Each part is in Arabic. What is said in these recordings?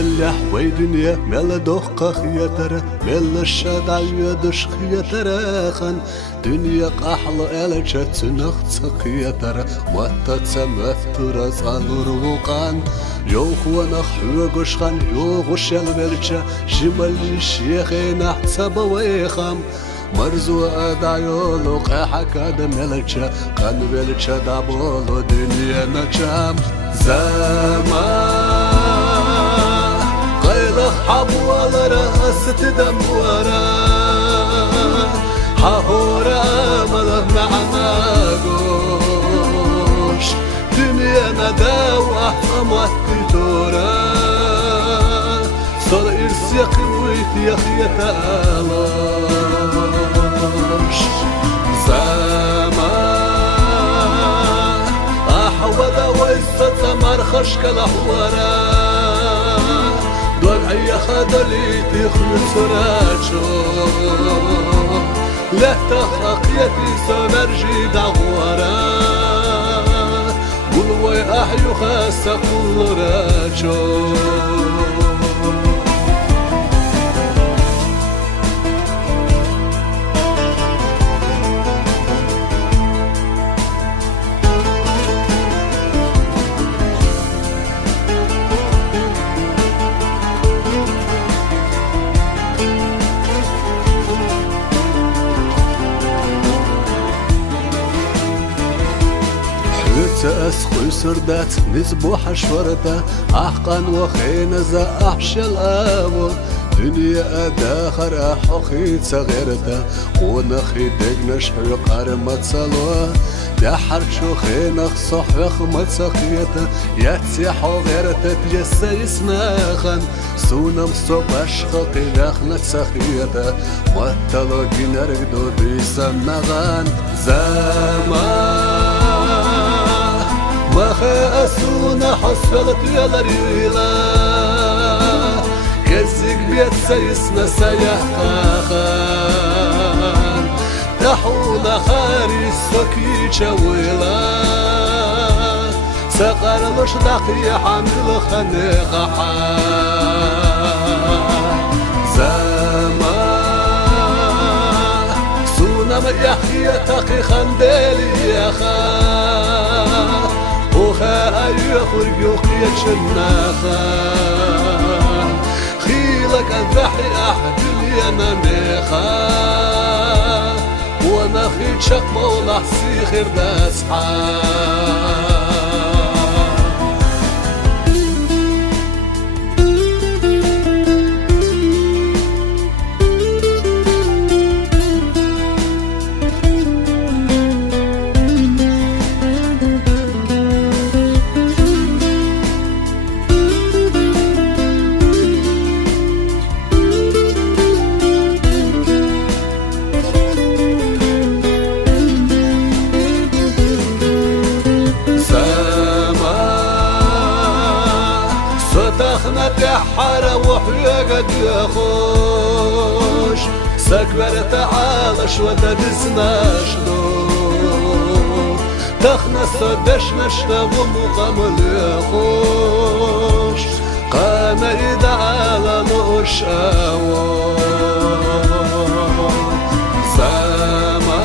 اللح ويدنيا ملا دوخ خيترا ملا الشدع يدش خيترا خان دنيا قحل ألجت نخت خيترا واتت مثتر صالور وقان يوخ ونخوغش خان يوغش الملجا شمال الشيخ نحسب ويخام مرزو أدعيولو قاحك هذا ملجا قان ملجا دابولو دنيا نجام زمان حبوالرا ستدمورا حهورا مله معناقوش دنيا نداوة أمواتي تورا صار إرسي قويت يا خيتا آلاش زمان أحوذا ويسط مرخش كالحورا يا خدلي تخلص راجو لا تخاقيتي سنرجي دغورا قلوي أحيو خاصة كل راجو أسخو سردات نزبوح شورتا أحقان وخين زا أحشل آبو دنيا داخر أحوخي صغيرتا ونخي دقنش حيقار متصلوا دحر شوخينخ صحوخ متصخيتا يتسيحو غيرتا تجسا يسناخن سونم صباش خلقي داخنا تسخيتا مطلو جنرق دو بيسنغان زمان وخاسونا حصلت يا لريلا كزق بيت سيسنا سيحقاخان تحونا خاري سوكي جويلا سقر مش دقي حمل خنقحان زمان سونا يحيى تقي خندلي يا خان وخا يخرج يخيك شناخا خيلك الضحي أحد اللي أنا نخا وانا خيك شق مولا حسي خير داسحا حارة وحيقد يخوش سكبر تعالش وتدسناش دو تخنا صدش نشتا ومقام اليخوش قام إذا على نوشاو زمان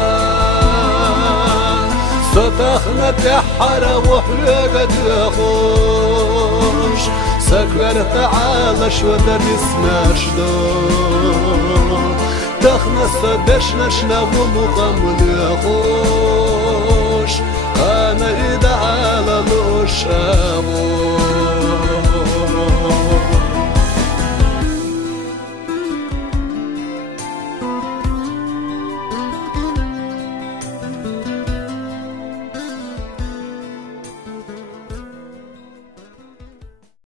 ستخنا تحارة وحيقد يخوش سكبر تعالش وتدسناش دو تخنا صدش نشنا ومقام اليخوش قانا إذا على نوشامو